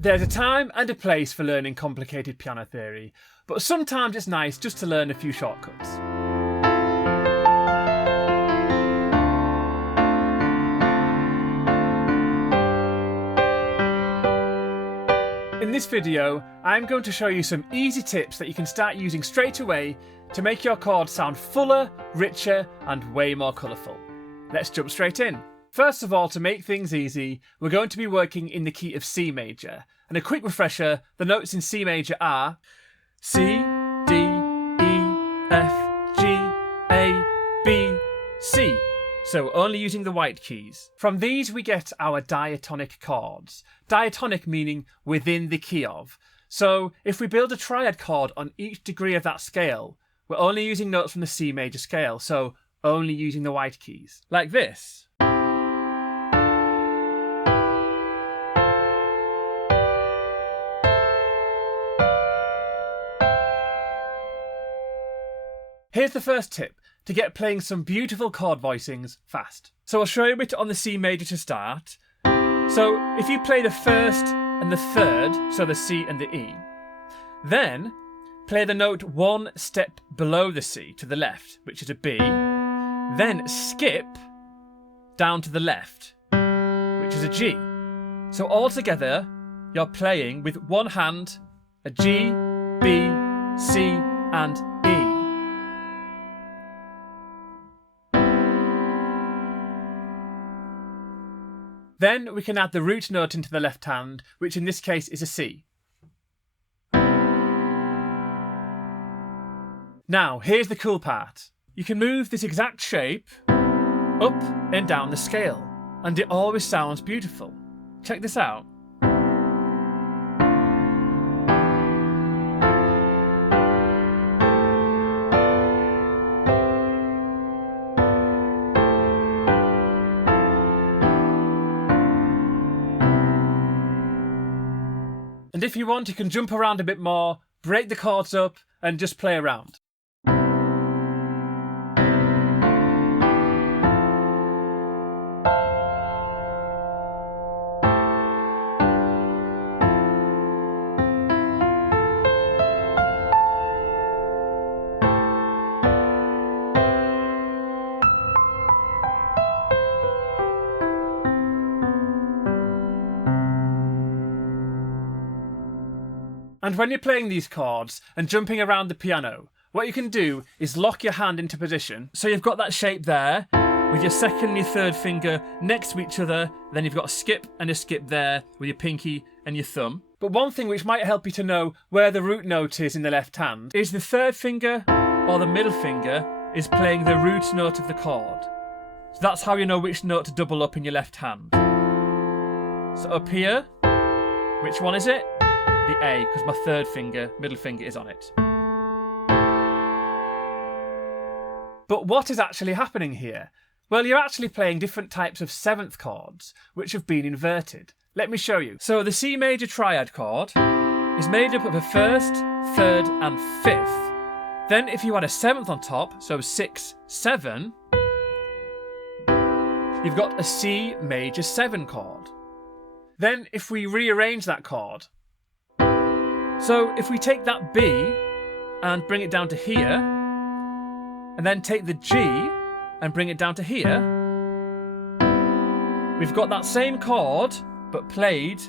There's a time and a place for learning complicated piano theory, but sometimes it's nice just to learn a few shortcuts. In this video, I'm going to show you some easy tips that you can start using straight away to make your chords sound fuller, richer, and way more colourful. Let's jump straight in. First of all, to make things easy, we're going to be working in the key of C major. And a quick refresher, the notes in C major are C, D, E, F, G, A, B, C. So only using the white keys. From these we get our diatonic chords. Diatonic meaning within the key of. So if we build a triad chord on each degree of that scale, we're only using notes from the C major scale, so only using the white keys. Like this. Here's the first tip to get playing some beautiful chord voicings fast. So I'll show you it on the C major to start. So if you play the first and the third, so the C and the E, then play the note one step below the C to the left, which is a B, then skip down to the left, which is a G. So all together, you're playing with one hand a G, B, C, and E. Then we can add the root note into the left hand, which in this case is a C. Now, here's the cool part. You can move this exact shape up and down the scale, and it always sounds beautiful. Check this out. And if you want, you can jump around a bit more, break the chords up, and just play around. And when you're playing these chords and jumping around the piano, what you can do is lock your hand into position. So you've got that shape there, with your second and your third finger next to each other. Then you've got a skip there with your pinky and your thumb. But one thing which might help you to know where the root note is in the left hand is the third finger or the middle finger is playing the root note of the chord. So that's how you know which note to double up in your left hand. So up here, which one is it? The A, because my third finger, middle finger, is on it. But what is actually happening here? Well, you're actually playing different types of seventh chords, which have been inverted. Let me show you. So the C major triad chord is made up of a first, third, and fifth. Then if you add a seventh on top, so 6, 7, you've got a C major 7 chord. Then if we rearrange that chord, so if we take that B and bring it down to here, and then take the G and bring it down to here, we've got that same chord, but played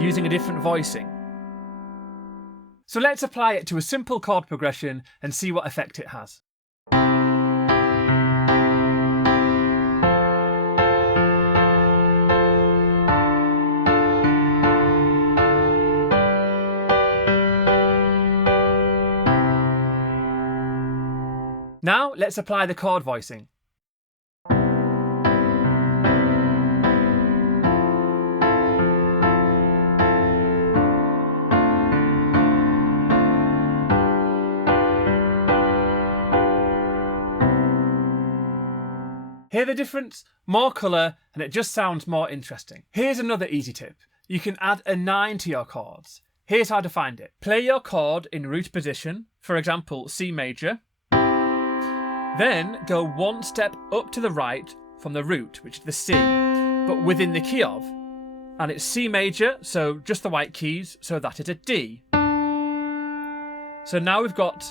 using a different voicing. So let's apply it to a simple chord progression and see what effect it has. Now, let's apply the chord voicing. Hear the difference? More colour, and it just sounds more interesting. Here's another easy tip. You can add a 9 to your chords. Here's how to find it. Play your chord in root position, for example, C major. Then go one step up to the right from the root, which is the C, but within the key of, and it's C major, so just the white keys, so that is a D. So now we've got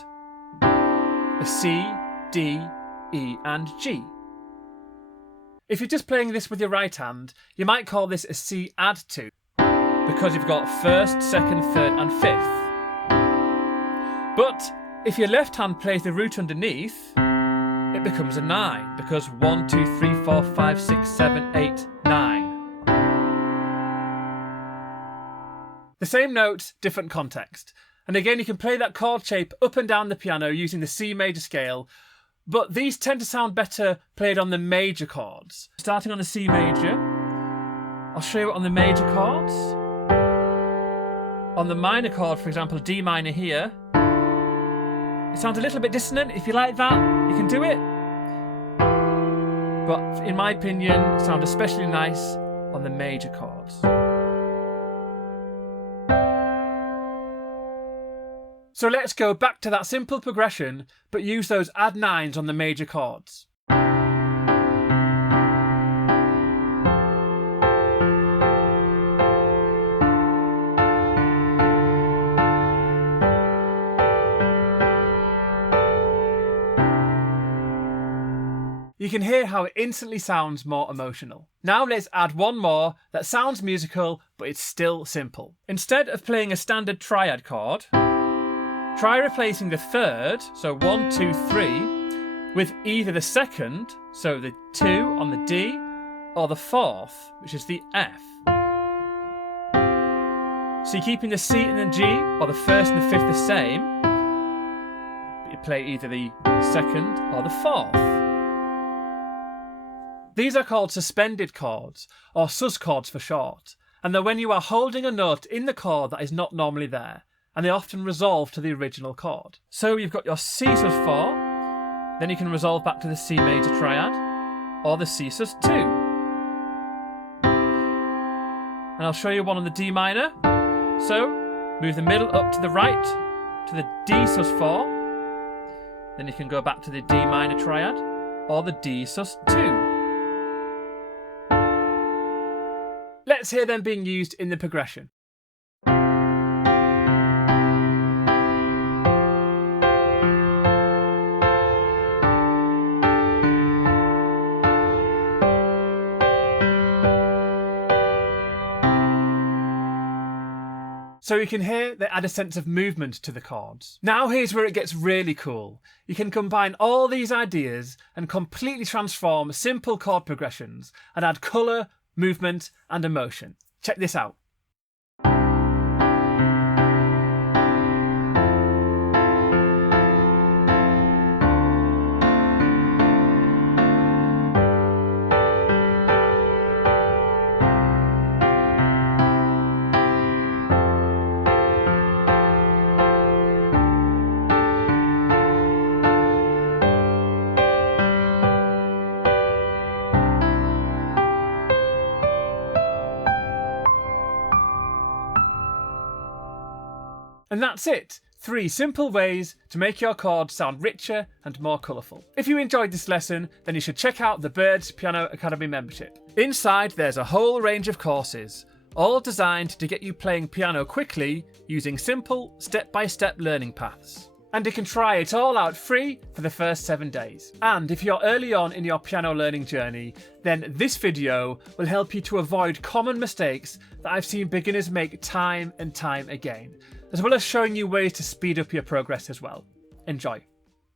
a C, D, E and G. If you're just playing this with your right hand, you might call this a C add2, because you've got first, second, third and fifth. But if your left hand plays the root underneath, it becomes a 9, because 1, 2, 3, 4, 5, 6, 7, 8, 9. The same note, different context. And again, you can play that chord shape up and down the piano using the C major scale, but these tend to sound better played on the major chords. Starting on the C major, I'll show you it on the major chords. On the minor chord, for example, D minor here, it sounds a little bit dissonant. If you like that, you can do it. But in my opinion, it sounds especially nice on the major chords. So let's go back to that simple progression, but use those add 9s on the major chords. You can hear how it instantly sounds more emotional. Now let's add one more that sounds musical, but it's still simple. Instead of playing a standard triad chord, try replacing the third, so 1, 2, 3, with either the second, so the 2 on the D, or the fourth, which is the F. So you're keeping the C and the G, or the first and the fifth the same, but you play either the second or the fourth. These are called suspended chords, or sus chords for short, and they're when you are holding a note in the chord that is not normally there, and they often resolve to the original chord. So you've got your C sus4, then you can resolve back to the C major triad, or the C sus2. And I'll show you one on the D minor. So, move the middle up to the right, to the D sus4, then you can go back to the D minor triad, or the D sus2. Let's hear them being used in the progression. So you can hear they add a sense of movement to the chords. Now here's where it gets really cool. You can combine all these ideas and completely transform simple chord progressions and add colour, movement and emotion. Check this out. And that's it! 3 simple ways to make your chords sound richer and more colourful. If you enjoyed this lesson, then you should check out the Birds Piano Academy membership. Inside there's a whole range of courses, all designed to get you playing piano quickly using simple step-by-step learning paths. And you can try it all out free for the first 7 days. And if you're early on in your piano learning journey, then this video will help you to avoid common mistakes that I've seen beginners make time and time again, as well as showing you ways to speed up your progress as well. Enjoy.